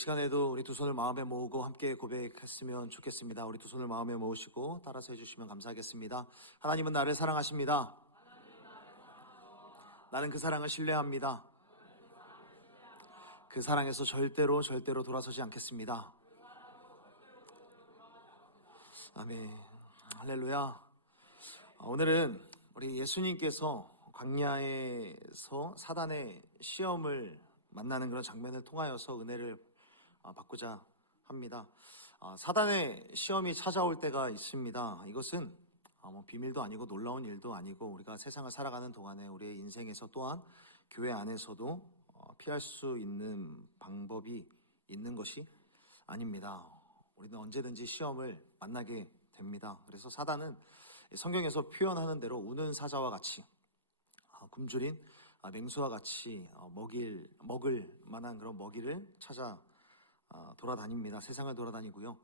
시간에도 우리 두 손을 마음에 모으고 함께 고백했으면 좋겠습니다. 우리 두 손을 마음에 모으시고 따라서 해주시면 감사하겠습니다. 하나님은 나를 사랑하십니다. 나는 그 사랑을 신뢰합니다. 그 사랑에서 절대로 돌아서지 않겠습니다. 아멘. 할렐루야. 오늘은 우리 예수님께서 광야에서 사단의 시험을 만나는 그런 장면을 통하여서 은혜를 받고자 합니다. 사단의 시험이 찾아올 때가 있습니다. 이것은 비밀도 아니고 놀라운 일도 아니고 우리가 세상을 살아가는 동안에 우리의 인생에서 또한 교회 안에서도 피할 수 있는 방법이 있는 것이 아닙니다. 우리는 언제든지 시험을 만나게 됩니다. 그래서 사단은 성경에서 표현하는 대로 우는 사자와 같이 굶주린 맹수와 같이 먹을 만한 그런 먹이를 찾아 돌아다닙니다. 세상을 돌아다니고요.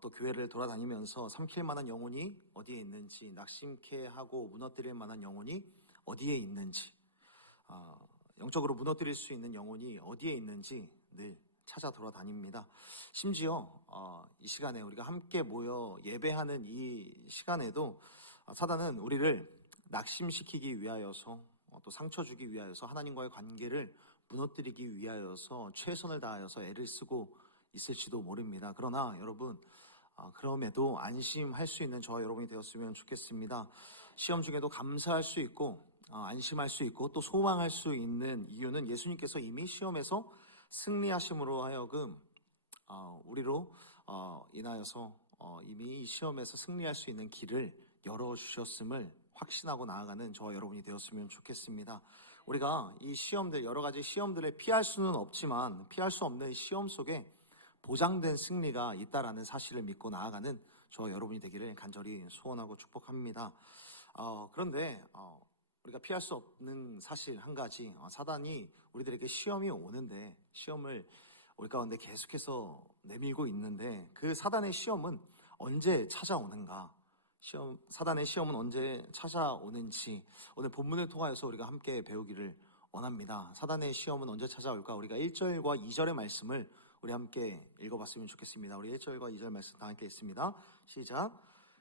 또 교회를 돌아다니면서 삼킬 만한 영혼이 어디에 있는지, 낙심케 하고 무너뜨릴 만한 영혼이 어디에 있는지, 영적으로 무너뜨릴 수 있는 영혼이 어디에 있는지 늘 찾아 돌아다닙니다. 심지어 이 시간에 우리가 함께 모여 예배하는 이 시간에도 사단은 우리를 낙심시키기 위하여서 또 상처 주기 위하여서 하나님과의 관계를 무너뜨리기 위하여서 최선을 다하여서 애를 쓰고 있을지도 모릅니다. 그러나 여러분, 그럼에도 안심할 수 있는 저와 여러분이 되었으면 좋겠습니다. 시험 중에도 감사할 수 있고 안심할 수 있고 또 소망할 수 있는 이유는 예수님께서 이미 시험에서 승리하심으로 하여금 우리로 인하여서 이미 시험에서 승리할 수 있는 길을 열어주셨음을 확신하고 나아가는 저와 여러분이 되었으면 좋겠습니다. 우리가 이 시험들, 여러 가지 시험들을 피할 수는 없지만 피할 수 없는 시험 속에 보장된 승리가 있다라는 사실을 믿고 나아가는 저와 여러분이 되기를 간절히 소원하고 축복합니다. 그런데 우리가 피할 수 없는 사실 한 가지, 사단이 우리들에게 시험이 오는데 시험을 우리 가운데 계속해서 내밀고 있는데 그 사단의 시험은 언제 찾아오는가? 사단의 시험은 언제 찾아오는지 오늘 본문을 통하여서 우리가 함께 배우기를 원합니다. 사단의 시험은 언제 찾아올까? 우리가 1절과 2절의 말씀을 우리 함께 읽어봤으면 좋겠습니다. 우리 1절과 2절 말씀 다 함께 읽습니다. 시작.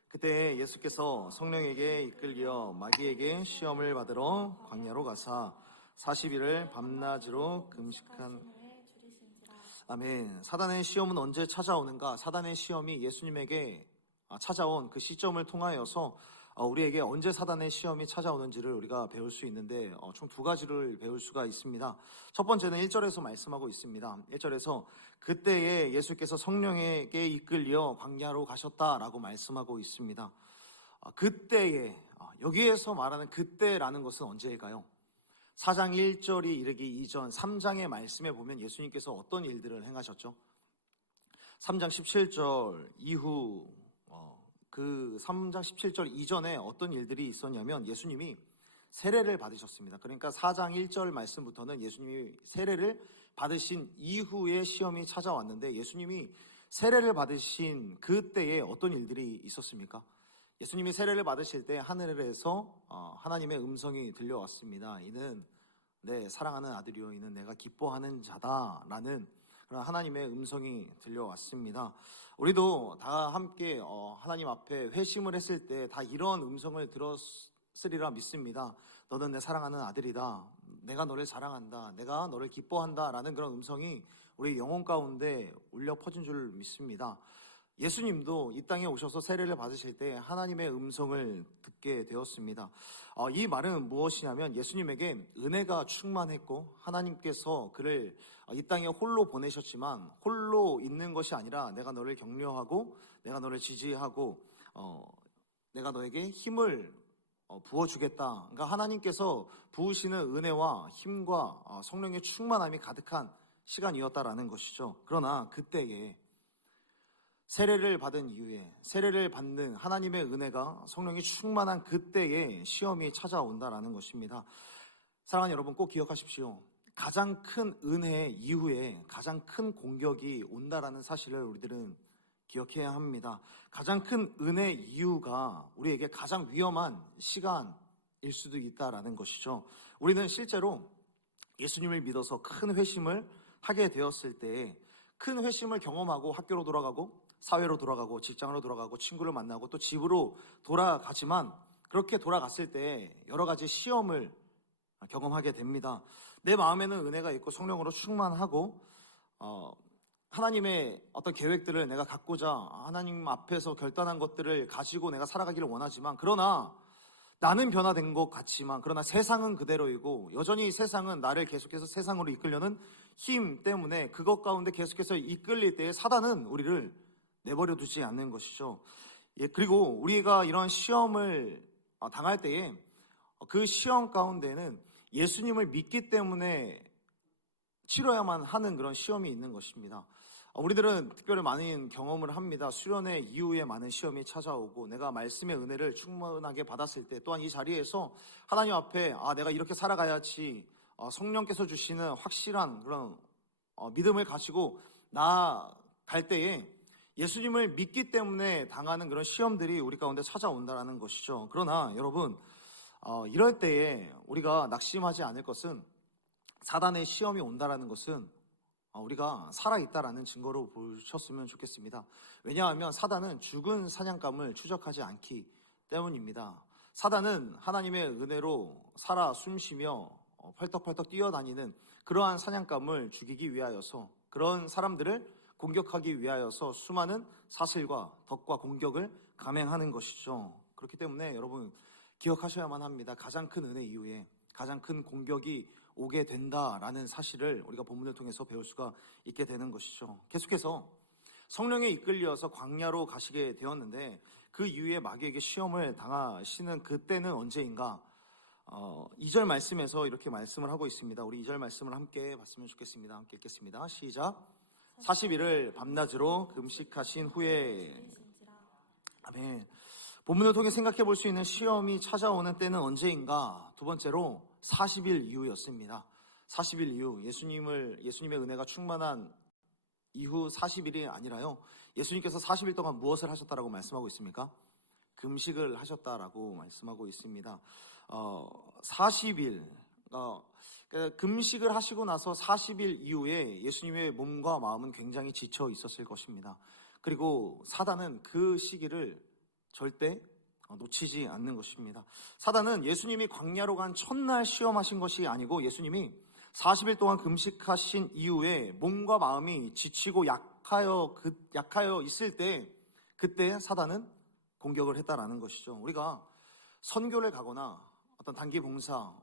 그때 예수께서 성령에게 이끌려 마귀에게 시험을 받으러 광야로 가사 40일을 밤낮으로 금식한. 아멘. 사단의 시험은 언제 찾아오는가? 사단의 시험이 예수님에게 찾아온 그 시점을 통하여서 우리에게 언제 사단의 시험이 찾아오는지를 우리가 배울 수 있는데 총 두 가지를 배울 수가 있습니다. 첫 번째는 1절에서 말씀하고 있습니다. 1절에서 그때에 예수께서 성령에게 이끌려 광야로 가셨다라고 말씀하고 있습니다. 그때에, 여기에서 말하는 그때라는 것은 언제일까요? 4장 1절이 이르기 이전 3장의 말씀에 보면 예수님께서 어떤 일들을 행하셨죠? 3장 17절 이후 그 3장 17절 이전에 어떤 일들이 있었냐면 예수님이 세례를 받으셨습니다. 그러니까 4장 1절 말씀부터는 예수님이 세례를 받으신 이후에 시험이 찾아왔는데 예수님이 세례를 받으신 그때에 어떤 일들이 있었습니까? 예수님이 세례를 받으실 때 하늘에서 하나님의 음성이 들려왔습니다. 이는 내 사랑하는 아들이요 이는 내가 기뻐하는 자다라는 그런 하나님의 음성이 들려왔습니다. 우리도 다 함께 하나님 앞에 회심을 했을 때 다 이런 음성을 들었으리라 믿습니다. 너는 내 사랑하는 아들이다. 내가 너를 사랑한다. 내가 너를 기뻐한다. 라는 그런 음성이 우리 영혼 가운데 울려 퍼진 줄 믿습니다. 예수님도 이 땅에 오셔서 세례를 받으실 때 하나님의 음성을 듣게 되었습니다. 이 말은 무엇이냐면 예수님에게 은혜가 충만했고 하나님께서 그를 이 땅에 홀로 보내셨지만 홀로 있는 것이 아니라 내가 너를 격려하고 내가 너를 지지하고 내가 너에게 힘을 부어주겠다. 그러니까 하나님께서 부으시는 은혜와 힘과 성령의 충만함이 가득한 시간이었다라는 것이죠. 그러나 그때에 세례를 받은 이후에 세례를 받는 하나님의 은혜가 성령이 충만한 그때에 시험이 찾아온다라는 것입니다. 사랑하는 여러분 꼭 기억하십시오. 가장 큰 은혜 이후에 가장 큰 공격이 온다라는 사실을 우리들은 기억해야 합니다. 가장 큰 은혜 이유가 우리에게 가장 위험한 시간일 수도 있다라는 것이죠. 우리는 실제로 예수님을 믿어서 큰 회심을 하게 되었을 때 큰 회심을 경험하고 학교로 돌아가고 사회로 돌아가고 직장으로 돌아가고 친구를 만나고 또 집으로 돌아가지만 그렇게 돌아갔을 때 여러 가지 시험을 경험하게 됩니다. 내 마음에는 은혜가 있고 성령으로 충만하고 하나님의 어떤 계획들을 내가 갖고자 하나님 앞에서 결단한 것들을 가지고 내가 살아가기를 원하지만, 그러나 나는 변화된 것 같지만 그러나 세상은 그대로이고 여전히 세상은 나를 계속해서 세상으로 이끌려는 힘 때문에 그것 가운데 계속해서 이끌릴 때에 사단은 우리를 내버려 두지 않는 것이죠. 그리고 우리가 이런 시험을 당할 때에 그 시험 가운데는 예수님을 믿기 때문에 치러야만 하는 그런 시험이 있는 것입니다. 우리들은 특별히 많은 경험을 합니다. 수련회 이후에 많은 시험이 찾아오고 내가 말씀의 은혜를 충분하게 받았을 때, 또한 이 자리에서 하나님 앞에 내가 이렇게 살아가야지 성령께서 주시는 확실한 그런 믿음을 가지고 나아갈 때에 예수님을 믿기 때문에 당하는 그런 시험들이 우리 가운데 찾아온다는 것이죠. 그러나 여러분, 이럴 때에 우리가 낙심하지 않을 것은, 사단의 시험이 온다라는 것은 우리가 살아있다라는 증거로 보셨으면 좋겠습니다. 왜냐하면 사단은 죽은 사냥감을 추적하지 않기 때문입니다. 사단은 하나님의 은혜로 살아 숨쉬며 펄떡펄떡 뛰어다니는 그러한 사냥감을 죽이기 위하여서, 그런 사람들을 공격하기 위하여서 수많은 사슬과 덕과 공격을 감행하는 것이죠. 그렇기 때문에 여러분 기억하셔야만 합니다. 가장 큰 은혜 이후에 가장 큰 공격이 오게 된다라는 사실을 우리가 본문을 통해서 배울 수가 있게 되는 것이죠. 계속해서 성령에 이끌려서 광야로 가시게 되었는데 그 이후에 마귀에게 시험을 당하시는 그때는 언제인가? 2절 말씀에서 이렇게 말씀을 하고 있습니다. 우리 2절 말씀을 함께 봤으면 좋겠습니다. 함께 읽겠습니다. 시작. 40일을 밤낮으로 금식하신 후에. 아멘. 본문을 통해 생각해 볼 수 있는 시험이 찾아오는 때는 언제인가? 두 번째로 40일 이후였습니다. 40일 이후, 예수님의 은혜가 충만한 이후 40일이 아니라요, 예수님께서 40일 동안 무엇을 하셨다라고 말씀하고 있습니까? 금식을 하셨다라고 말씀하고 있습니다. 40일, 금식을 하시고 나서 40일 이후에 예수님의 몸과 마음은 굉장히 지쳐 있었을 것입니다. 그리고 사단은 그 시기를 절대 놓치지 않는 것입니다. 사단은 예수님이 광야로 간 첫날 시험하신 것이 아니고 예수님이 40일 동안 금식하신 이후에 몸과 마음이 지치고 약하여 있을 때, 그때 사단은 공격을 했다라는 것이죠. 우리가 선교를 가거나 어떤 단기 봉사,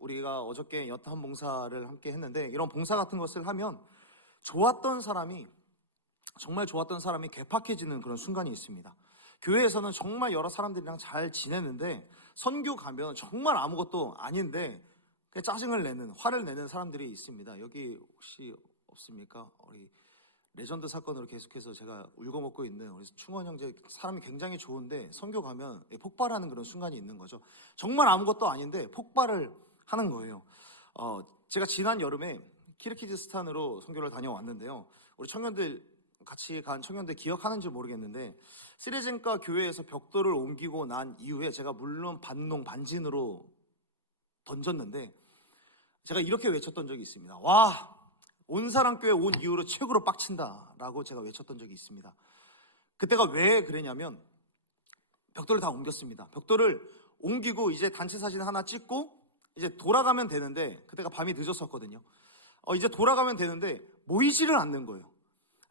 우리가 어저께 여탄 봉사를 함께 했는데, 이런 봉사 같은 것을 하면 정말 좋았던 사람이 괴팍해지는 그런 순간이 있습니다. 교회에서는 정말 여러 사람들이랑 잘 지내는데 선교 가면 정말 아무것도 아닌데 그냥 짜증을 내는, 화를 내는 사람들이 있습니다. 여기 혹시 없습니까? 우리 레전드 사건으로 계속해서 제가 울고먹고 있는 우리 충원 형제, 사람이 굉장히 좋은데 선교 가면 폭발하는 그런 순간이 있는 거죠. 정말 아무것도 아닌데 폭발을 하는 거예요. 제가 지난 여름에 키르기즈스탄으로 선교를 다녀왔는데요. 우리 청년들, 같이 간 청년들 기억하는지 모르겠는데, 스레젠가 교회에서 벽돌을 옮기고 난 이후에 제가 물론 반진으로 던졌는데 제가 이렇게 외쳤던 적이 있습니다. 와, 온사랑교회 온 이후로 최고로 빡친다 라고 제가 외쳤던 적이 있습니다. 그때가 왜 그랬냐면, 벽돌을 다 옮겼습니다. 벽돌을 옮기고 이제 단체 사진 하나 찍고 이제 돌아가면 되는데, 그때가 밤이 늦었었거든요. 이제 돌아가면 되는데 모이지를 않는 거예요.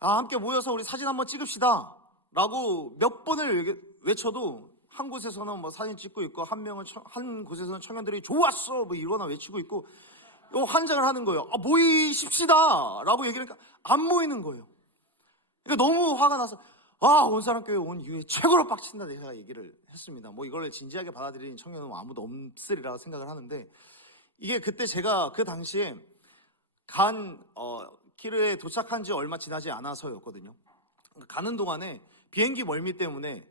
함께 모여서 우리 사진 한번 찍읍시다 라고 몇 번을 외쳐도 한 곳에서는 뭐 사진 찍고 있고, 한 곳에서는 청년들이 좋았어 뭐 이러나 외치고 있고, 환장을 하는 거예요. 모이십시다 라고 얘기를 하니까 안 모이는 거예요. 그러니까 너무 화가 나서 온사람교회 온 이후에 최고로 빡친다 제가 얘기를 했습니다. 뭐 이걸 진지하게 받아들이는 청년은 아무도 없으리라 생각을 하는데, 이게 그때 제가 그 당시에 키르에 도착한 지 얼마 지나지 않아서였거든요. 가는 동안에 비행기 멀미 때문에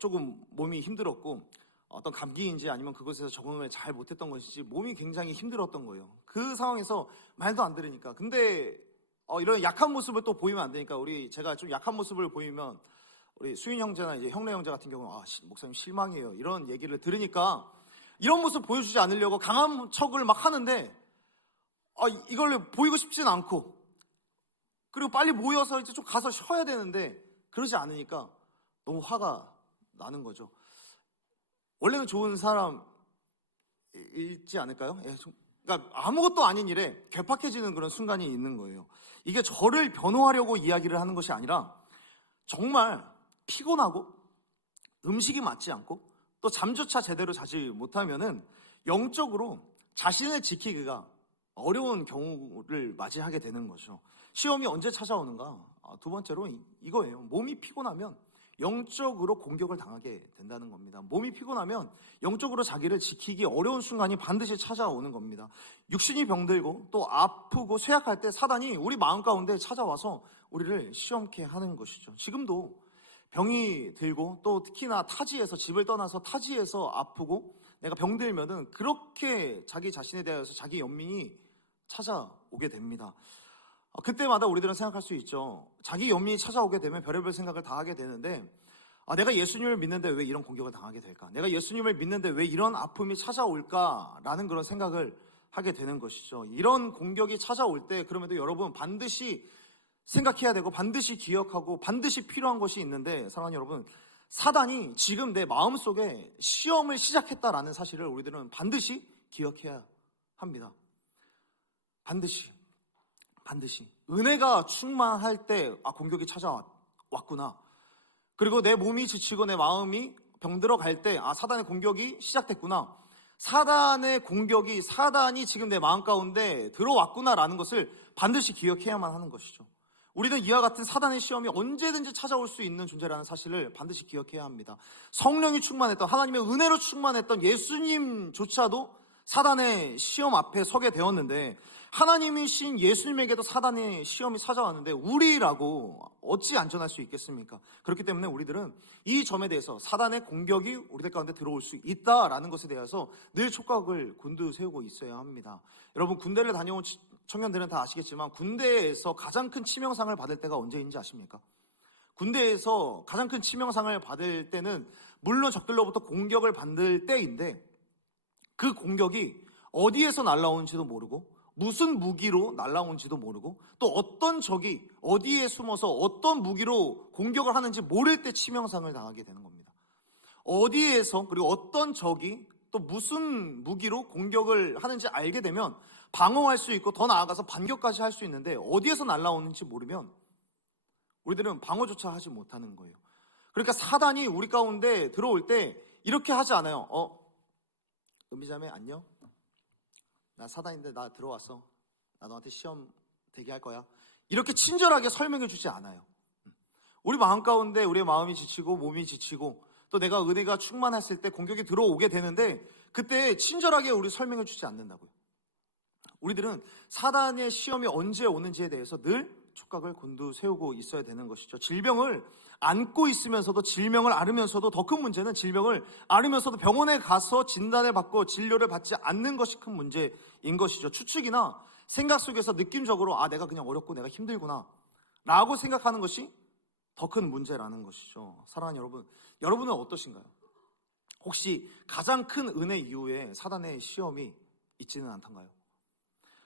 조금 몸이 힘들었고, 어떤 감기인지 아니면 그곳에서 적응을 잘 못했던 것인지 몸이 굉장히 힘들었던 거예요. 그 상황에서 말도 안 들으니까. 근데 이런 약한 모습을 또 보이면 안 되니까, 제가 좀 약한 모습을 보이면 우리 수인 형제나 이제 형래 형제 같은 경우는 목사님 실망이에요 이런 얘기를 들으니까 이런 모습 보여주지 않으려고 강한 척을 막 하는데 이걸 보이고 싶진 않고 그리고 빨리 모여서 이제 좀 가서 쉬어야 되는데 그러지 않으니까 너무 화가 나는 거죠. 원래는 좋은 사람이지 않을까요? 그러니까 아무것도 아닌 일에 괴팍해지는 그런 순간이 있는 거예요. 이게 저를 변호하려고 이야기를 하는 것이 아니라 정말 피곤하고 음식이 맞지 않고 또 잠조차 제대로 자지 못하면은 영적으로 자신을 지키기가 어려운 경우를 맞이하게 되는 거죠. 시험이 언제 찾아오는가? 두 번째로 이거예요. 몸이 피곤하면 영적으로 공격을 당하게 된다는 겁니다. 몸이 피곤하면 영적으로 자기를 지키기 어려운 순간이 반드시 찾아오는 겁니다. 육신이 병들고 또 아프고 쇠약할 때 사단이 우리 마음 가운데 찾아와서 우리를 시험케 하는 것이죠. 지금도 병이 들고 또 특히나 타지에서 집을 떠나서 타지에서 아프고 내가 병들면은 그렇게 자기 자신에 대해서 자기 연민이 찾아오게 됩니다. 그때마다 우리들은 생각할 수 있죠. 자기 연민이 찾아오게 되면 별의별 생각을 다 하게 되는데 내가 예수님을 믿는데 왜 이런 공격을 당하게 될까? 내가 예수님을 믿는데 왜 이런 아픔이 찾아올까라는 그런 생각을 하게 되는 것이죠. 이런 공격이 찾아올 때 그럼에도 여러분 반드시 생각해야 되고 반드시 기억하고 반드시 필요한 것이 있는데 사랑하는 여러분, 사단이 지금 내 마음속에 시험을 시작했다라는 사실을 우리들은 반드시 기억해야 합니다. 반드시 은혜가 충만할 때 공격이 찾아왔구나. 그리고 내 몸이 지치고 내 마음이 병들어 갈 때 사단의 공격이 시작됐구나. 사단의 공격이 사단이 지금 내 마음 가운데 들어왔구나라는 것을 반드시 기억해야만 하는 것이죠. 우리는 이와 같은 사단의 시험이 언제든지 찾아올 수 있는 존재라는 사실을 반드시 기억해야 합니다. 성령이 충만했던 하나님의 은혜로 충만했던 예수님조차도 사단의 시험 앞에 서게 되었는데 하나님이신 예수님에게도 사단의 시험이 찾아왔는데 우리라고 어찌 안전할 수 있겠습니까? 그렇기 때문에 우리들은 이 점에 대해서 사단의 공격이 우리들 가운데 들어올 수 있다라는 것에 대해서 늘 촉각을 곤두세우고 있어야 합니다. 여러분, 군대를 다녀온 청년들은 다 아시겠지만 군대에서 가장 큰 치명상을 받을 때가 언제인지 아십니까? 군대에서 가장 큰 치명상을 받을 때는 물론 적들로부터 공격을 받을 때인데 그 공격이 어디에서 날라오는지도 모르고 무슨 무기로 날라오는지도 모르고 또 어떤 적이 어디에 숨어서 어떤 무기로 공격을 하는지 모를 때 치명상을 당하게 되는 겁니다. 어디에서 그리고 어떤 적이 또 무슨 무기로 공격을 하는지 알게 되면 방어할 수 있고 더 나아가서 반격까지 할 수 있는데 어디에서 날라오는지 모르면 우리들은 방어조차 하지 못하는 거예요. 그러니까 사단이 우리 가운데 들어올 때 이렇게 하지 않아요. 은비자매 안녕? 나 사단인데 나 들어왔어. 나 너한테 시험 대기할 거야. 이렇게 친절하게 설명해 주지 않아요. 우리 마음 가운데 우리의 마음이 지치고 몸이 지치고 또 내가 은혜가 충만했을 때 공격이 들어오게 되는데 그때 친절하게 우리 설명해 주지 않는다고요. 우리들은 사단의 시험이 언제 오는지에 대해서 늘 촉각을 곤두세우고 있어야 되는 것이죠. 질병을 안고 있으면서도 질병을 앓으면서도 더 큰 문제는 질병을 앓으면서도 병원에 가서 진단을 받고 진료를 받지 않는 것이 큰 문제인 것이죠. 추측이나 생각 속에서 느낌적으로 내가 그냥 어렵고 내가 힘들구나 라고 생각하는 것이 더 큰 문제라는 것이죠. 사랑하는 여러분, 여러분은 어떠신가요? 혹시 가장 큰 은혜 이후에 사단의 시험이 있지는 않던가요?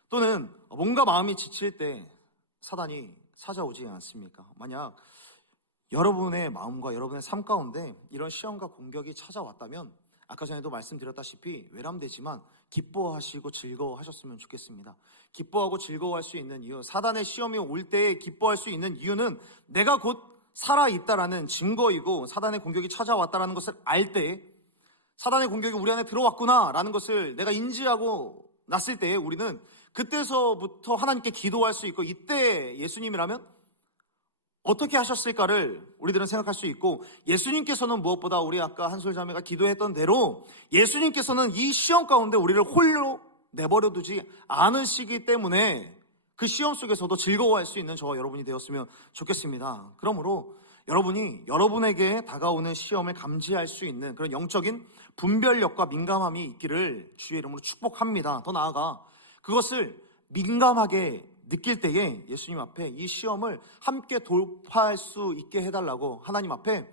또는 뭔가 마음이 지칠 때 사단이 찾아오지 않습니까? 만약 여러분의 마음과 여러분의 삶 가운데 이런 시험과 공격이 찾아왔다면 아까 전에도 말씀드렸다시피 외람되지만 기뻐하시고 즐거워하셨으면 좋겠습니다. 기뻐하고 즐거워할 수 있는 이유, 사단의 시험이 올 때에 기뻐할 수 있는 이유는 내가 곧 살아있다라는 증거이고 사단의 공격이 찾아왔다라는 것을 알 때 사단의 공격이 우리 안에 들어왔구나라는 것을 내가 인지하고 났을 때에 우리는 그때서부터 하나님께 기도할 수 있고 이때 예수님이라면 어떻게 하셨을까를 우리들은 생각할 수 있고 예수님께서는 무엇보다 우리 아까 한솔자매가 기도했던 대로 예수님께서는 이 시험 가운데 우리를 홀로 내버려 두지 않으시기 때문에 그 시험 속에서도 즐거워할 수 있는 저와 여러분이 되었으면 좋겠습니다. 그러므로 여러분이 여러분에게 다가오는 시험을 감지할 수 있는 그런 영적인 분별력과 민감함이 있기를 주의 이름으로 축복합니다. 더 나아가 그것을 민감하게 느낄 때에 예수님 앞에 이 시험을 함께 돌파할 수 있게 해달라고 하나님 앞에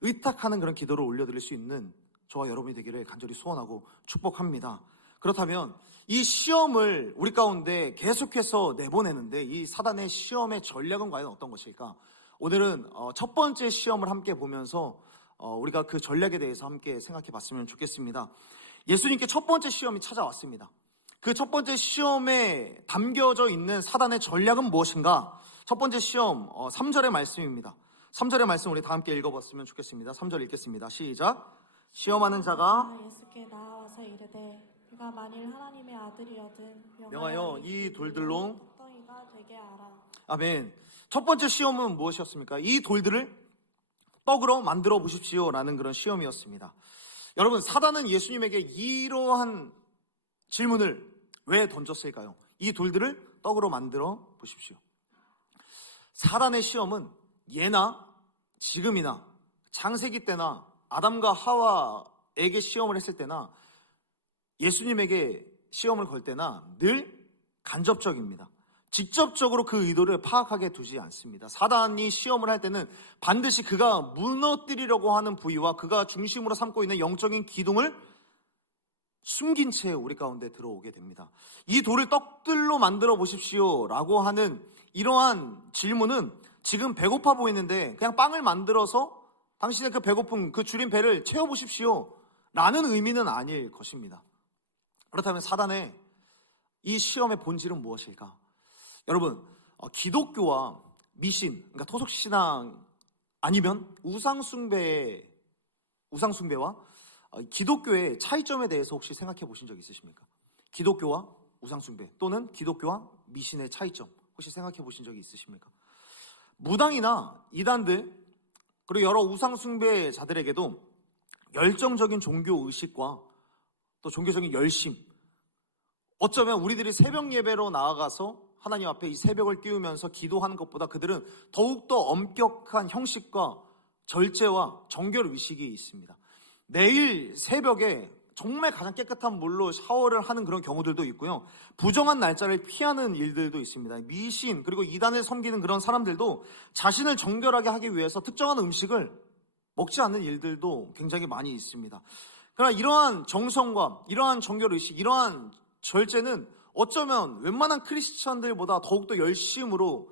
의탁하는 그런 기도를 올려드릴 수 있는 저와 여러분이 되기를 간절히 소원하고 축복합니다. 그렇다면 이 시험을 우리 가운데 계속해서 내보내는데 이 사단의 시험의 전략은 과연 어떤 것일까? 오늘은 첫 번째 시험을 함께 보면서 우리가 그 전략에 대해서 함께 생각해 봤으면 좋겠습니다. 예수님께 첫 번째 시험이 찾아왔습니다. 그 첫 번째 시험에 담겨져 있는 사단의 전략은 무엇인가? 첫 번째 시험 3절의 말씀입니다. 3절의 말씀 우리 다 함께 읽어봤으면 좋겠습니다. 3절 읽겠습니다. 시작. 시험하는 자가 예수께 나와서 이르되 그가 만일 하나님의 아들이거든 명하여 이 돌들로 떡덩이가 되게 하라. 아멘. 첫 번째 시험은 무엇이었습니까? 이 돌들을 떡으로 만들어 보십시오 라는 그런 시험이었습니다. 여러분, 사단은 예수님에게 이러한 질문을 왜 던졌을까요? 이 돌들을 떡으로 만들어 보십시오. 사단의 시험은 예나 지금이나 창세기 때나 아담과 하와에게 시험을 했을 때나 예수님에게 시험을 걸 때나 늘 간접적입니다. 직접적으로 그 의도를 파악하게 두지 않습니다. 사단이 시험을 할 때는 반드시 그가 무너뜨리려고 하는 부위와 그가 중심으로 삼고 있는 영적인 기둥을 숨긴 채 우리 가운데 들어오게 됩니다. 이 돌을 떡들로 만들어 보십시오 라고 하는 이러한 질문은 지금 배고파 보이는데 그냥 빵을 만들어서 당신의 그 배고픔, 그 줄인 배를 채워보십시오 라는 의미는 아닐 것입니다. 그렇다면 사단의 이 시험의 본질은 무엇일까? 여러분, 기독교와 미신, 그러니까 토속신앙 아니면 우상숭배와 기독교의 차이점에 대해서 혹시 생각해 보신 적 있으십니까? 기독교와 우상숭배 또는 기독교와 미신의 차이점 혹시 생각해 보신 적이 있으십니까? 무당이나 이단들 그리고 여러 우상숭배자들에게도 열정적인 종교의식과 또 종교적인 열심, 어쩌면 우리들이 새벽 예배로 나아가서 하나님 앞에 이 새벽을 띄우면서 기도하는 것보다 그들은 더욱더 엄격한 형식과 절제와 정결의식이 있습니다. 매일 새벽에 정말 가장 깨끗한 물로 샤워를 하는 그런 경우들도 있고요. 부정한 날짜를 피하는 일들도 있습니다. 미신 그리고 이단을 섬기는 그런 사람들도 자신을 정결하게 하기 위해서 특정한 음식을 먹지 않는 일들도 굉장히 많이 있습니다. 그러나 이러한 정성과 이러한 정결의식, 이러한 절제는 어쩌면 웬만한 크리스찬들보다 더욱더 열심으로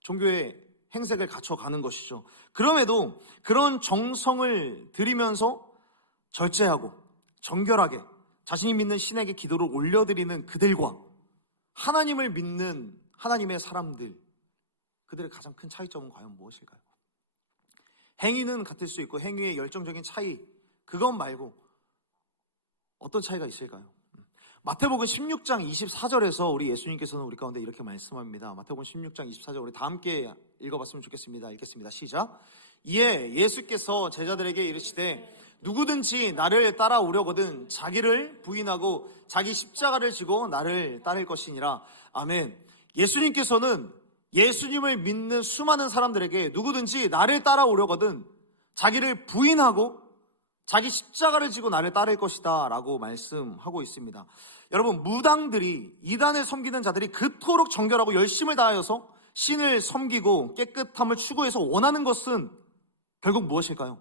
종교의 행색을 갖춰가는 것이죠. 그럼에도 그런 정성을 들이면서 절제하고 정결하게 자신이 믿는 신에게 기도를 올려드리는 그들과 하나님을 믿는 하나님의 사람들, 그들의 가장 큰 차이점은 과연 무엇일까요? 행위는 같을 수 있고 행위의 열정적인 차이, 그것 말고 어떤 차이가 있을까요? 마태복음 16장 24절에서 우리 예수님께서는 우리 가운데 이렇게 말씀합니다. 마태복음 16장 24절 우리 다 함께 읽어봤으면 좋겠습니다. 읽겠습니다. 시작. 이에 예수께서 제자들에게 이르시되 누구든지 나를 따라오려거든 자기를 부인하고 자기 십자가를 지고 나를 따를 것이니라. 아멘. 예수님께서는 예수님을 믿는 수많은 사람들에게 누구든지 나를 따라오려거든 자기를 부인하고 자기 십자가를 지고 나를 따를 것이다 라고 말씀하고 있습니다. 여러분, 무당들이, 이단을 섬기는 자들이 그토록 정결하고 열심을 다하여서 신을 섬기고 깨끗함을 추구해서 원하는 것은 결국 무엇일까요?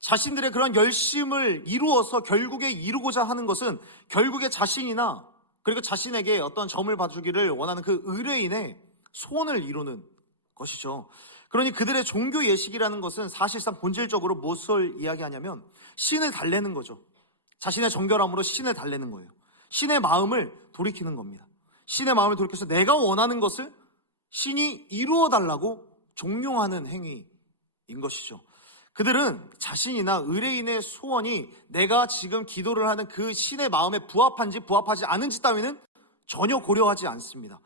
자신들의 그런 열심을 이루어서 결국에 이루고자 하는 것은 결국에 자신이나 그리고 자신에게 어떤 점을 봐주기를 원하는 그 의뢰인의 소원을 이루는 것이죠. 그러니 그들의 종교 예식이라는 것은 사실상 본질적으로 무엇을 이야기하냐면 신을 달래는 거죠. 자신의 정결함으로 신을 달래는 거예요. 신의 마음을 돌이키는 겁니다. 신의 마음을 돌이켜서 내가 원하는 것을 신이 이루어 달라고 종용하는 행위인 것이죠. 그들은 자신이나 의뢰인의 소원이 내가 지금 기도를 하는 그 신의 마음에 부합한지 부합하지 않은지 따위는 전혀 고려하지 않습니다.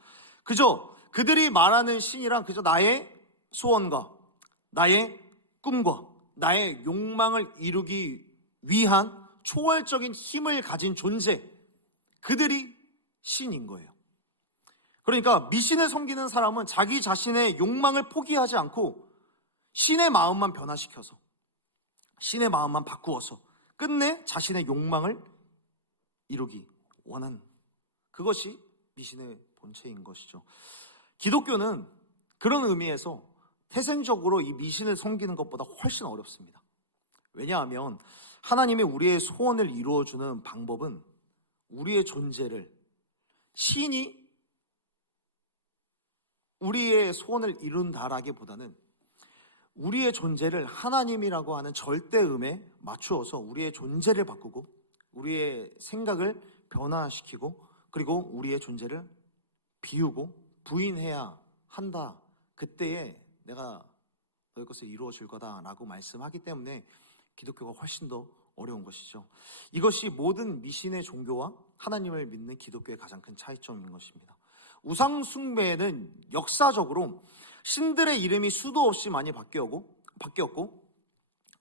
그저 그들이 말하는 신이란 그저 나의 소원과 나의 꿈과 나의 욕망을 이루기 위한 초월적인 힘을 가진 존재, 그들이 신인 거예요. 그러니까 미신을 섬기는 사람은 자기 자신의 욕망을 포기하지 않고 신의 마음만 변화시켜서 신의 마음만 바꾸어서 끝내 자신의 욕망을 이루기 원하는 그것이 미신의 본체인 것이죠. 기독교는 그런 의미에서 태생적으로 이 미신을 섬기는 것보다 훨씬 어렵습니다. 왜냐하면 하나님이 우리의 소원을 이루어주는 방법은 우리의 존재를, 신이 우리의 소원을 이룬다라기보다는 우리의 존재를 하나님이라고 하는 절대음에 맞추어서 우리의 존재를 바꾸고 우리의 생각을 변화시키고 그리고 우리의 존재를 비우고 부인해야 한다. 그때에 내가 너희 것을 이루어 줄 거다라고 말씀하기 때문에 기독교가 훨씬 더 어려운 것이죠. 이것이 모든 미신의 종교와 하나님을 믿는 기독교의 가장 큰 차이점인 것입니다. 우상 숭배는 역사적으로 신들의 이름이 수도 없이 많이 바뀌었고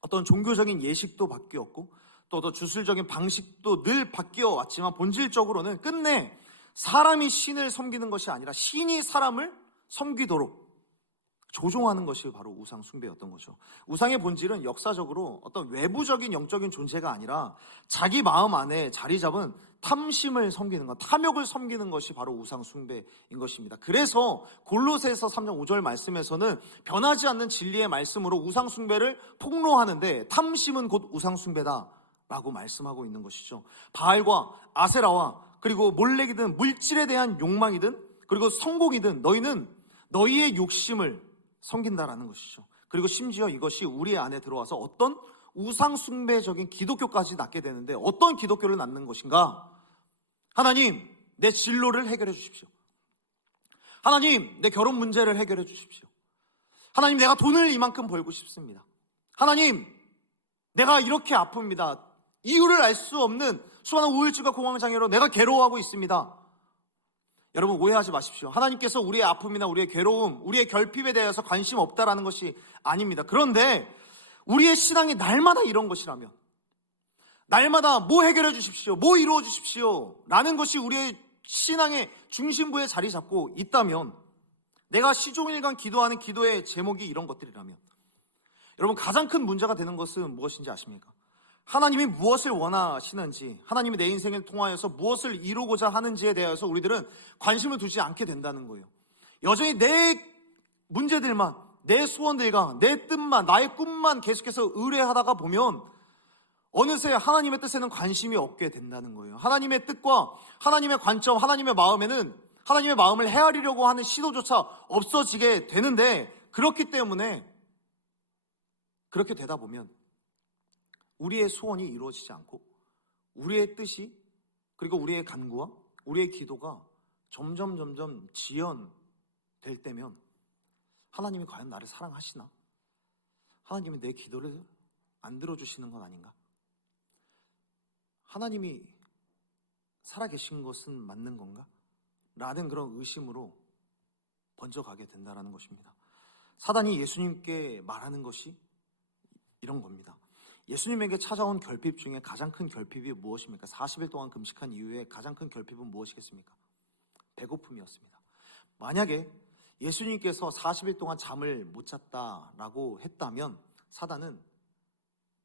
어떤 종교적인 예식도 바뀌었고 또 주술적인 방식도 늘 바뀌어 왔지만 본질적으로는 끝내 사람이 신을 섬기는 것이 아니라 신이 사람을 섬기도록 조종하는 것이 바로 우상 숭배였던 거죠. 우상의 본질은 역사적으로 어떤 외부적인 영적인 존재가 아니라 자기 마음 안에 자리 잡은 탐심을 섬기는 것, 탐욕을 섬기는 것이 바로 우상 숭배인 것입니다. 그래서 골로새서 3장 5절 말씀에서는 변하지 않는 진리의 말씀으로 우상 숭배를 폭로하는데 탐심은 곧 우상 숭배다라고 말씀하고 있는 것이죠. 바알과 아세라와 그리고 몰렉이든 물질에 대한 욕망이든 그리고 성공이든 너희는 너희의 욕심을 섬긴다라는 것이죠. 그리고 심지어 이것이 우리 안에 들어와서 어떤 우상 숭배적인 기독교까지 낳게 되는데 어떤 기독교를 낳는 것인가? 하나님, 내 진로를 해결해 주십시오. 하나님, 내 결혼 문제를 해결해 주십시오. 하나님, 내가 돈을 이만큼 벌고 싶습니다. 하나님, 내가 이렇게 아픕니다. 이유를 알 수 없는 수많은 우울증과 공황장애로 내가 괴로워하고 있습니다. 여러분 오해하지 마십시오. 하나님께서 우리의 아픔이나 우리의 괴로움, 우리의 결핍에 대해서 관심 없다라는 것이 아닙니다. 그런데 우리의 신앙이 날마다 이런 것이라면, 날마다 뭐 해결해 주십시오, 뭐 이루어 주십시오 라는 것이 우리의 신앙의 중심부에 자리 잡고 있다면, 내가 시종일관 기도하는 기도의 제목이 이런 것들이라면, 여러분 가장 큰 문제가 되는 것은 무엇인지 아십니까? 하나님이 무엇을 원하시는지, 하나님이 내 인생을 통하여서 무엇을 이루고자 하는지에 대해서 우리들은 관심을 두지 않게 된다는 거예요. 여전히 내 문제들만, 내 소원들과 내 뜻만, 나의 꿈만 계속해서 의뢰하다가 보면 어느새 하나님의 뜻에는 관심이 없게 된다는 거예요. 하나님의 뜻과 하나님의 관점, 하나님의 마음에는 하나님의 마음을 헤아리려고 하는 시도조차 없어지게 되는데, 그렇기 때문에 그렇게 되다 보면 우리의 소원이 이루어지지 않고 우리의 뜻이, 그리고 우리의 간구와 우리의 기도가 점점 지연될 때면 하나님이 과연 나를 사랑하시나? 하나님이 내 기도를 안 들어주시는 건 아닌가? 하나님이 살아계신 것은 맞는 건가? 라는 그런 의심으로 번져가게 된다는 것입니다. 사단이 예수님께 말하는 것이 이런 겁니다. 예수님에게 찾아온 결핍 중에 가장 큰 결핍이 무엇입니까? 40일 동안 금식한 이후에 가장 큰 결핍은 무엇이겠습니까? 배고픔이었습니다. 만약에 예수님께서 40일 동안 잠을 못 잤다라고 했다면 사단은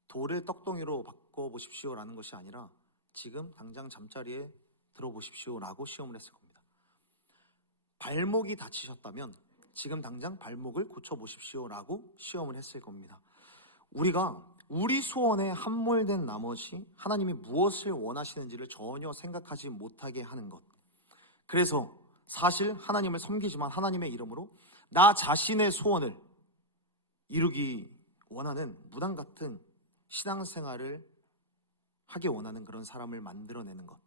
돌을 떡덩이로 바꿔보십시오라는 것이 아니라 지금 당장 잠자리에 들어보십시오라고 시험을 했을 겁니다. 발목이 다치셨다면 지금 당장 발목을 고쳐보십시오라고 시험을 했을 겁니다. 우리가 우리 소원에 함몰된 나머지 하나님이 무엇을 원하시는지를 전혀 생각하지 못하게 하는 것. 그래서 사실 하나님을 섬기지만 하나님의 이름으로 나 자신의 소원을 이루기 원하는 무당 같은 신앙생활을 하기 원하는 그런 사람을 만들어내는 것.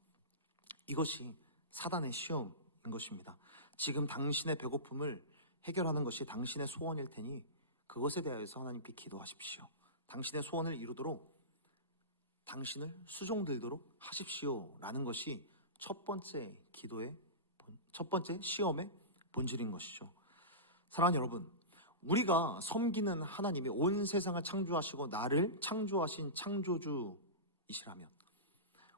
이것이 사단의 시험인 것입니다. 지금 당신의 배고픔을 해결하는 것이 당신의 소원일 테니 그것에 대해서 하나님께 기도하십시오. 당신의 소원을 이루도록 당신을 수종들도록 하십시오 라는 것이 첫 번째 시험의 본질인 것이죠. 사랑하는 여러분, 우리가 섬기는 하나님이 온 세상을 창조하시고 나를 창조하신 창조주이시라면,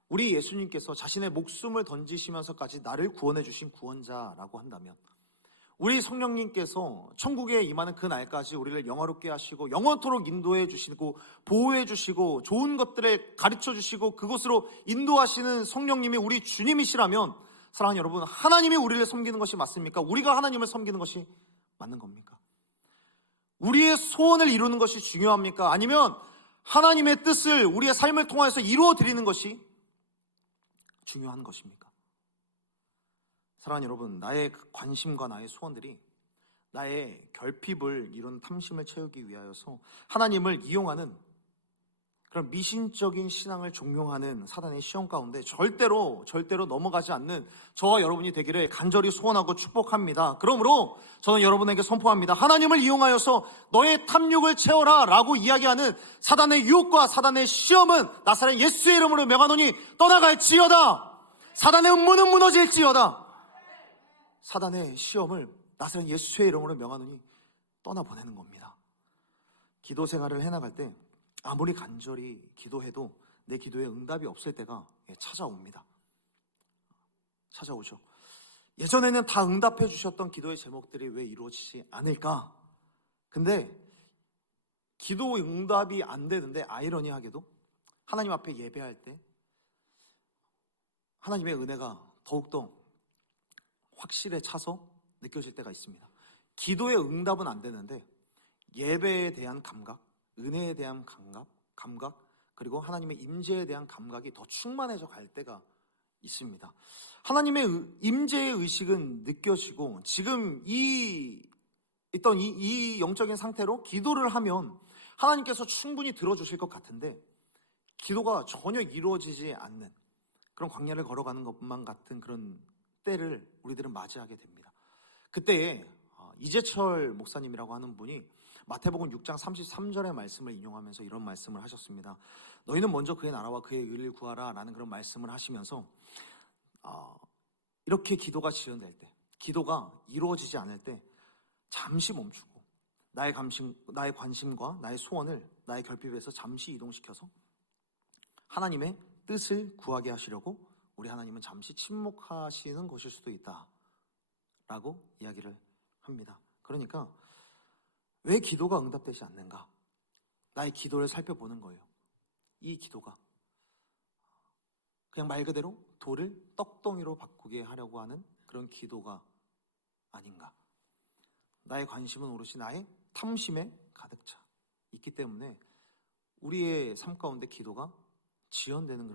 우리 예수님께서 자신의 목숨을 던지시면서까지 나를 구원해 주신 구원자라고 한다면, 우리 성령님께서 천국에 임하는 그 날까지 우리를 영화롭게 하시고 영원토록 인도해 주시고 보호해 주시고 좋은 것들을 가르쳐 주시고 그곳으로 인도하시는 성령님이 우리 주님이시라면, 사랑하는 여러분, 하나님이 우리를 섬기는 것이 맞습니까? 우리가 하나님을 섬기는 것이 맞는 겁니까? 우리의 소원을 이루는 것이 중요합니까? 아니면 하나님의 뜻을 우리의 삶을 통해서 이루어 드리는 것이 중요한 것입니까? 사랑하는 여러분, 나의 관심과 나의 소원들이 나의 결핍을 이룬 탐심을 채우기 위하여서 하나님을 이용하는 그런 미신적인 신앙을 종용하는 사단의 시험 가운데 절대로 넘어가지 않는 저와 여러분이 되기를 간절히 소원하고 축복합니다. 그러므로 저는 여러분에게 선포합니다. 하나님을 이용하여서 너의 탐욕을 채워라 라고 이야기하는 사단의 유혹과 사단의 시험은 나사렛 예수의 이름으로 명하노니 떠나갈지어다. 사단의 음모는 무너질지어다. 사단의 시험을 나사렛 예수의 이름으로 명하노니 떠나보내는 겁니다. 기도 생활을 해나갈 때 아무리 간절히 기도해도 내 기도에 응답이 없을 때가 찾아옵니다. 찾아오죠. 예전에는 다 응답해 주셨던 기도의 제목들이 왜 이루어지지 않을까? 근데 기도 응답이 안 되는데 아이러니하게도 하나님 앞에 예배할 때 하나님의 은혜가 더욱더 확실해 차서 느껴질 때가 있습니다. 기도의 응답은 안 되는데 예배에 대한 감각, 은혜에 대한 감각, 그리고 하나님의 임재에 대한 감각이 더 충만해져 갈 때가 있습니다. 하나님의 임재의 의식은 느껴지고 지금 이 영적인 상태로 기도를 하면 하나님께서 충분히 들어주실 것 같은데 기도가 전혀 이루어지지 않는 그런 광야를 걸어가는 것만 같은 그런 때를 우리들은 맞이하게 됩니다. 그때에 이재철 목사님이라고 하는 분이 마태복음 6장 33절의 말씀을 인용하면서 이런 말씀을 하셨습니다. 너희는 먼저 그의 나라와 그의 의를 구하라 라는 그런 말씀을 하시면서 이렇게 기도가 지연될 때, 기도가 이루어지지 않을 때 잠시 멈추고 나의 관심과 나의 소원을 나의 결핍에서 잠시 이동시켜서 하나님의 뜻을 구하게 하시려고 우리 하나님은 잠시 침묵하시는 것일 수도 있다 라고 이야기를 합니다. 그러니까 왜 기도가 응답되지 않는가? 나의 기도를 살펴보는 거예요. 이 기도가 그냥 말 그대로 돌을 떡덩이로 바꾸게 하려고 하는 그런 기도가 아닌가? 나의 관심은 오롯이 나의 탐심에 가득 차 있기 때문에 우리의 삶 가운데 기도가 지연되는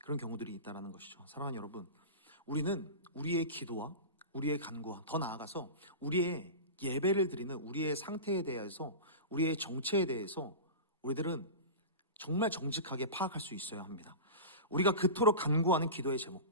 그런 경우들이 있다는 것이죠. 사랑하는 여러분, 우리는 우리의 기도와 우리의 간구와 더 나아가서 우리의 예배를 드리는 우리의 상태에 대해서, 우리의 정체에 대해서 우리들은 정말 정직하게 파악할 수 있어야 합니다. 우리가 그토록 간구하는 기도의 제목,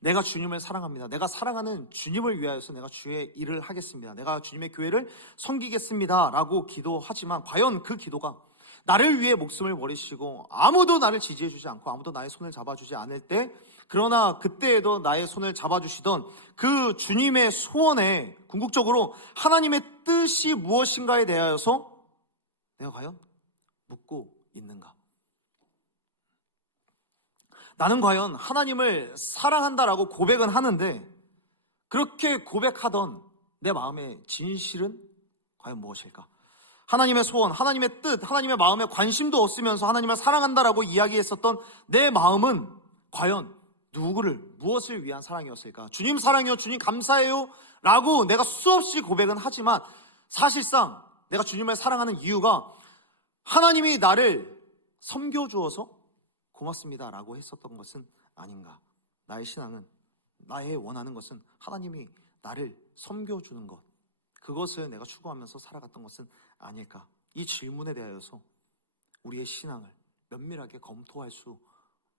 내가 주님을 사랑합니다. 내가 사랑하는 주님을 위하여서 내가 주의 일을 하겠습니다. 내가 주님의 교회를 섬기겠습니다 라고 기도하지만 과연 그 기도가 나를 위해 목숨을 버리시고 아무도 나를 지지해주지 않고 아무도 나의 손을 잡아주지 않을 때, 그러나 그때에도 나의 손을 잡아주시던 그 주님의 소원에 궁극적으로 하나님의 뜻이 무엇인가에 대하여서 내가 과연 묻고 있는가? 나는 과연 하나님을 사랑한다라고 고백은 하는데 그렇게 고백하던 내 마음의 진실은 과연 무엇일까? 하나님의 소원, 하나님의 뜻, 하나님의 마음에 관심도 없으면서 하나님을 사랑한다라고 이야기했었던 내 마음은 과연 무엇을 위한 사랑이었을까? 주님 사랑해요, 주님 감사해요 라고 내가 수없이 고백은 하지만 사실상 내가 주님을 사랑하는 이유가 하나님이 나를 섬겨주어서 고맙습니다 라고 했었던 것은 아닌가? 나의 신앙은, 나의 원하는 것은 하나님이 나를 섬겨주는 것, 그것을 내가 추구하면서 살아갔던 것은 아닐까? 이 질문에 대하여서 우리의 신앙을 면밀하게 검토할 수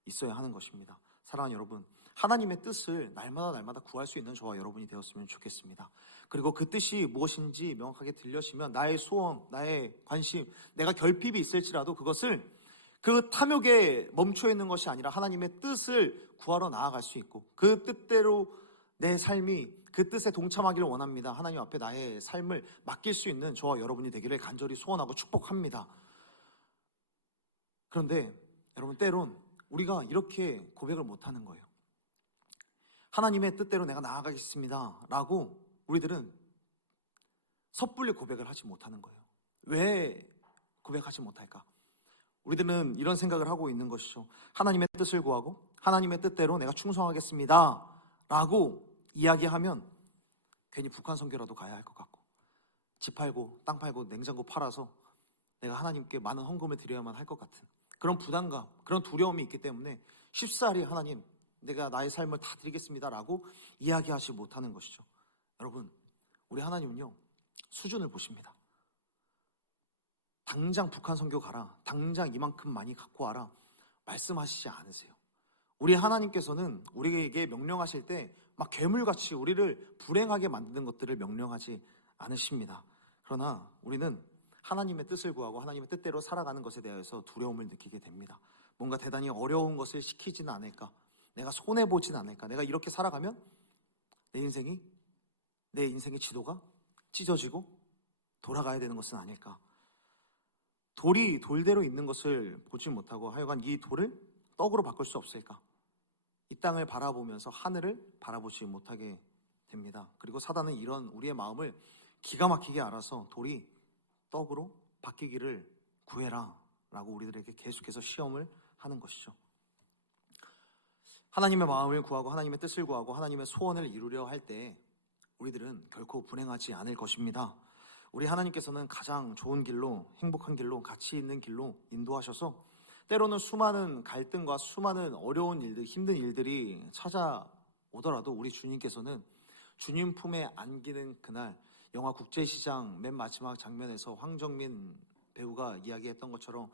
있어야 하는 것입니다. 사랑하는 여러분, 하나님의 뜻을 날마다 구할 수 있는 저와 여러분이 되었으면 좋겠습니다. 그리고 그 뜻이 무엇인지 명확하게 들려지면 나의 소원, 나의 관심, 내가 결핍이 있을지라도 그것을 그 탐욕에 멈춰 있는 것이 아니라 하나님의 뜻을 구하러 나아갈 수 있고 그 뜻대로 내 삶이 그 뜻에 동참하기를 원합니다. 하나님 앞에 나의 삶을 맡길 수 있는 저와 여러분이 되기를 간절히 소원하고 축복합니다. 그런데 여러분, 때론 우리가 이렇게 고백을 못하는 거예요. 하나님의 뜻대로 내가 나아가겠습니다 라고 우리들은 섣불리 고백을 하지 못하는 거예요. 왜 고백하지 못할까? 우리들은 이런 생각을 하고 있는 것이죠. 하나님의 뜻을 구하고 하나님의 뜻대로 내가 충성하겠습니다 라고 이야기하면 괜히 북한 선교라도 가야 할 것 같고 집 팔고 땅 팔고 냉장고 팔아서 내가 하나님께 많은 헌금을 드려야만 할 것 같은 그런 부담감, 그런 두려움이 있기 때문에 쉽사리 하나님, 내가 나의 삶을 다 드리겠습니다라고 이야기하지 못하는 것이죠. 여러분, 우리 하나님은요, 수준을 보십니다. 당장 북한 선교 가라, 당장 이만큼 많이 갖고 와라 말씀하시지 않으세요. 우리 하나님께서는 우리에게 명령하실 때 막 괴물같이 우리를 불행하게 만드는 것들을 명령하지 않으십니다. 그러나 우리는 하나님의 뜻을 구하고 하나님의 뜻대로 살아가는 것에 대해서 두려움을 느끼게 됩니다. 뭔가 대단히 어려운 것을 시키지는 않을까, 내가 손해보지는 않을까, 내가 이렇게 살아가면 내 인생의 지도가 찢어지고 돌아가야 되는 것은 아닐까. 돌이 돌대로 있는 것을 보지 못하고 하여간 이 돌을 떡으로 바꿀 수 없을까? 이 땅을 바라보면서 하늘을 바라보지 못하게 됩니다. 그리고 사단은 이런 우리의 마음을 기가 막히게 알아서 돌이 떡으로 바뀌기를 구해라 라고 우리들에게 계속해서 시험을 하는 것이죠. 하나님의 마음을 구하고 하나님의 뜻을 구하고 하나님의 소원을 이루려 할 때 우리들은 결코 불행하지 않을 것입니다. 우리 하나님께서는 가장 좋은 길로, 행복한 길로, 가치 있는 길로 인도하셔서 때로는 수많은 갈등과 수많은 어려운 일들, 힘든 일들이 찾아오더라도 우리 주님께서는 주님 품에 안기는 그날, 영화 국제시장 맨 마지막 장면에서 황정민 배우가 이야기했던 것처럼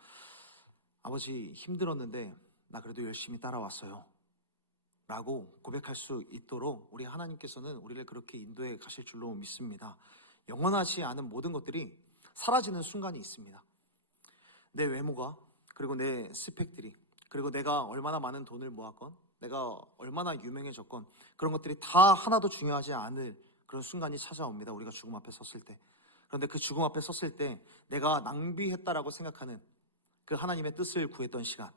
아버지 힘들었는데 나 그래도 열심히 따라왔어요 라고 고백할 수 있도록 우리 하나님께서는 우리를 그렇게 인도해 가실 줄로 믿습니다. 영원하지 않은 모든 것들이 사라지는 순간이 있습니다. 내 외모가, 그리고 내 스펙들이, 그리고 내가 얼마나 많은 돈을 모았건, 내가 얼마나 유명해졌건 그런 것들이 다 하나도 중요하지 않을 그런 순간이 찾아옵니다. 우리가 죽음 앞에 섰을 때. 그런데 그 죽음 앞에 섰을 때 내가 낭비했다라고 생각하는 그 하나님의 뜻을 구했던 시간,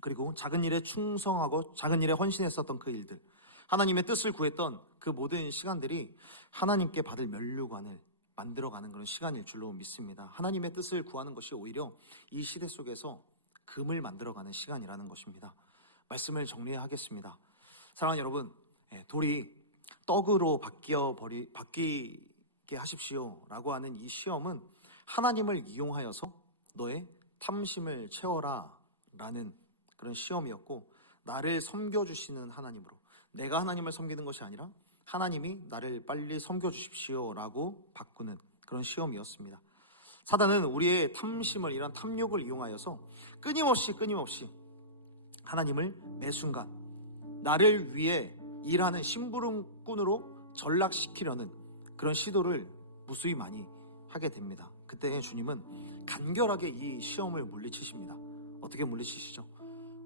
그리고 작은 일에 충성하고 작은 일에 헌신했었던 그 일들, 하나님의 뜻을 구했던 그 모든 시간들이 하나님께 받을 면류관을 만들어가는 그런 시간일 줄로 믿습니다. 하나님의 뜻을 구하는 것이 오히려 이 시대 속에서 금을 만들어가는 시간이라는 것입니다. 말씀을 정리하겠습니다. 사랑하는 여러분, 돌이 떡으로 바뀌게 하십시오 라고 하는 이 시험은 하나님을 이용하여서 너의 탐심을 채워라 라는 그런 시험이었고, 나를 섬겨주시는 하나님으로, 내가 하나님을 섬기는 것이 아니라 하나님이 나를 빨리 섬겨주십시오 라고 바꾸는 그런 시험이었습니다. 사단은 우리의 탐심을, 이런 탐욕을 이용하여서 끊임없이 하나님을 매 순간 나를 위해 일하는 심부름꾼으로 전락시키려는 그런 시도를 무수히 많이 하게 됩니다. 그때 주님은 간결하게 이 시험을 물리치십니다. 어떻게 물리치시죠?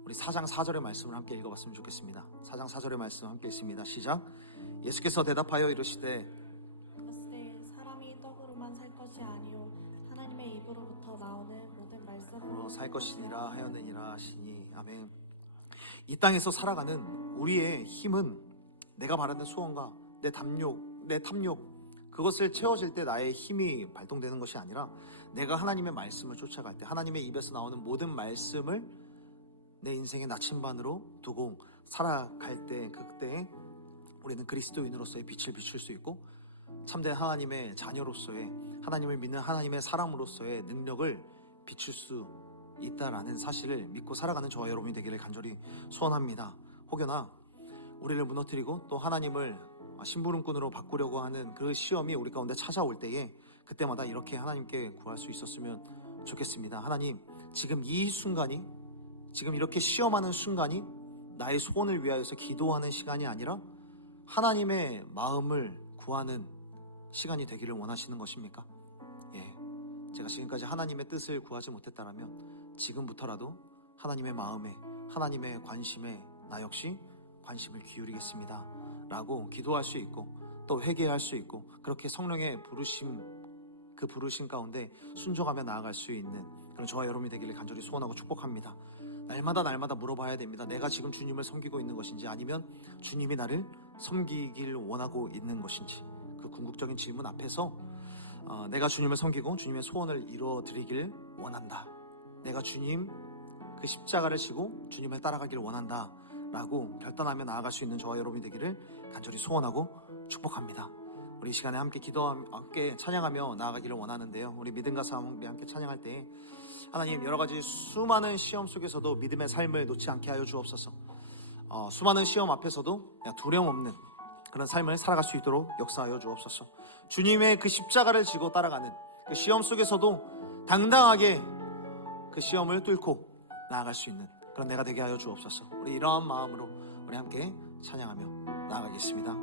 우리 4장 4절의 말씀을 함께 읽어봤으면 좋겠습니다. 4장 4절의 말씀 함께 읽습니다. 시작. 예수께서 대답하여 이르시되 사람이 떡으로만 살 것이 아니요 하나님의 입으로부터 나오는 모든 말씀으로 살 것이니라 하였느니라 하시니. 아멘. 이 땅에서 살아가는 우리의 힘은 내가 바라는 소원과 내 탐욕 그것을 채워질 때 나의 힘이 발동되는 것이 아니라 내가 하나님의 말씀을 쫓아갈 때, 하나님의 입에서 나오는 모든 말씀을 내 인생의 나침반으로 두고 살아갈 때, 그때 우리는 그리스도인으로서의 빛을 비출 수 있고 참된 하나님의 자녀로서의, 하나님을 믿는 하나님의 사람으로서의 능력을 비출 수 있다라는 사실을 믿고 살아가는 저와 여러분이 되기를 간절히 소원합니다. 혹여나 우리를 무너뜨리고 또 하나님을 심부름꾼으로 바꾸려고 하는 그 시험이 우리 가운데 찾아올 때에 그때마다 이렇게 하나님께 구할 수 있었으면 좋겠습니다. 하나님, 지금 이 순간이, 지금 이렇게 시험하는 순간이 나의 소원을 위하여서 기도하는 시간이 아니라 하나님의 마음을 구하는 시간이 되기를 원하시는 것입니까? 제가 지금까지 하나님의 뜻을 구하지 못했다라면 지금부터라도 하나님의 마음에, 하나님의 관심에 나 역시 관심을 기울이겠습니다 라고 기도할 수 있고 또 회개할 수 있고 그렇게 성령의 그 부르심 가운데 순종하며 나아갈 수 있는 그런 저와 여러분이 되기를 간절히 소원하고 축복합니다. 날마다 물어봐야 됩니다. 내가 지금 주님을 섬기고 있는 것인지 아니면 주님이 나를 섬기길 원하고 있는 것인지, 그 궁극적인 질문 앞에서 내가 주님을 섬기고 주님의 소원을 이루어드리길 원한다, 내가 주님 그 십자가를 지고 주님을 따라가기를 원한다 라고 결단하며 나아갈 수 있는 저와 여러분이 되기를 간절히 소원하고 축복합니다. 우리 이 시간에 함께 함께 찬양하며 나아가기를 원하는데요. 우리 믿음과 싸움 함께 찬양할 때 하나님, 여러 가지 수많은 시험 속에서도 믿음의 삶을 놓지 않게 하여 주옵소서. 수많은 시험 앞에서도 두려움 없는 그런 삶을 살아갈 수 있도록 역사하여 주옵소서. 주님의 그 십자가를 지고 따라가는 그 시험 속에서도 당당하게 그 시험을 뚫고 나아갈 수 있는 그런 내가 되게 하여 주옵소서. 우리 이러한 마음으로 우리 함께 찬양하며 나아가겠습니다.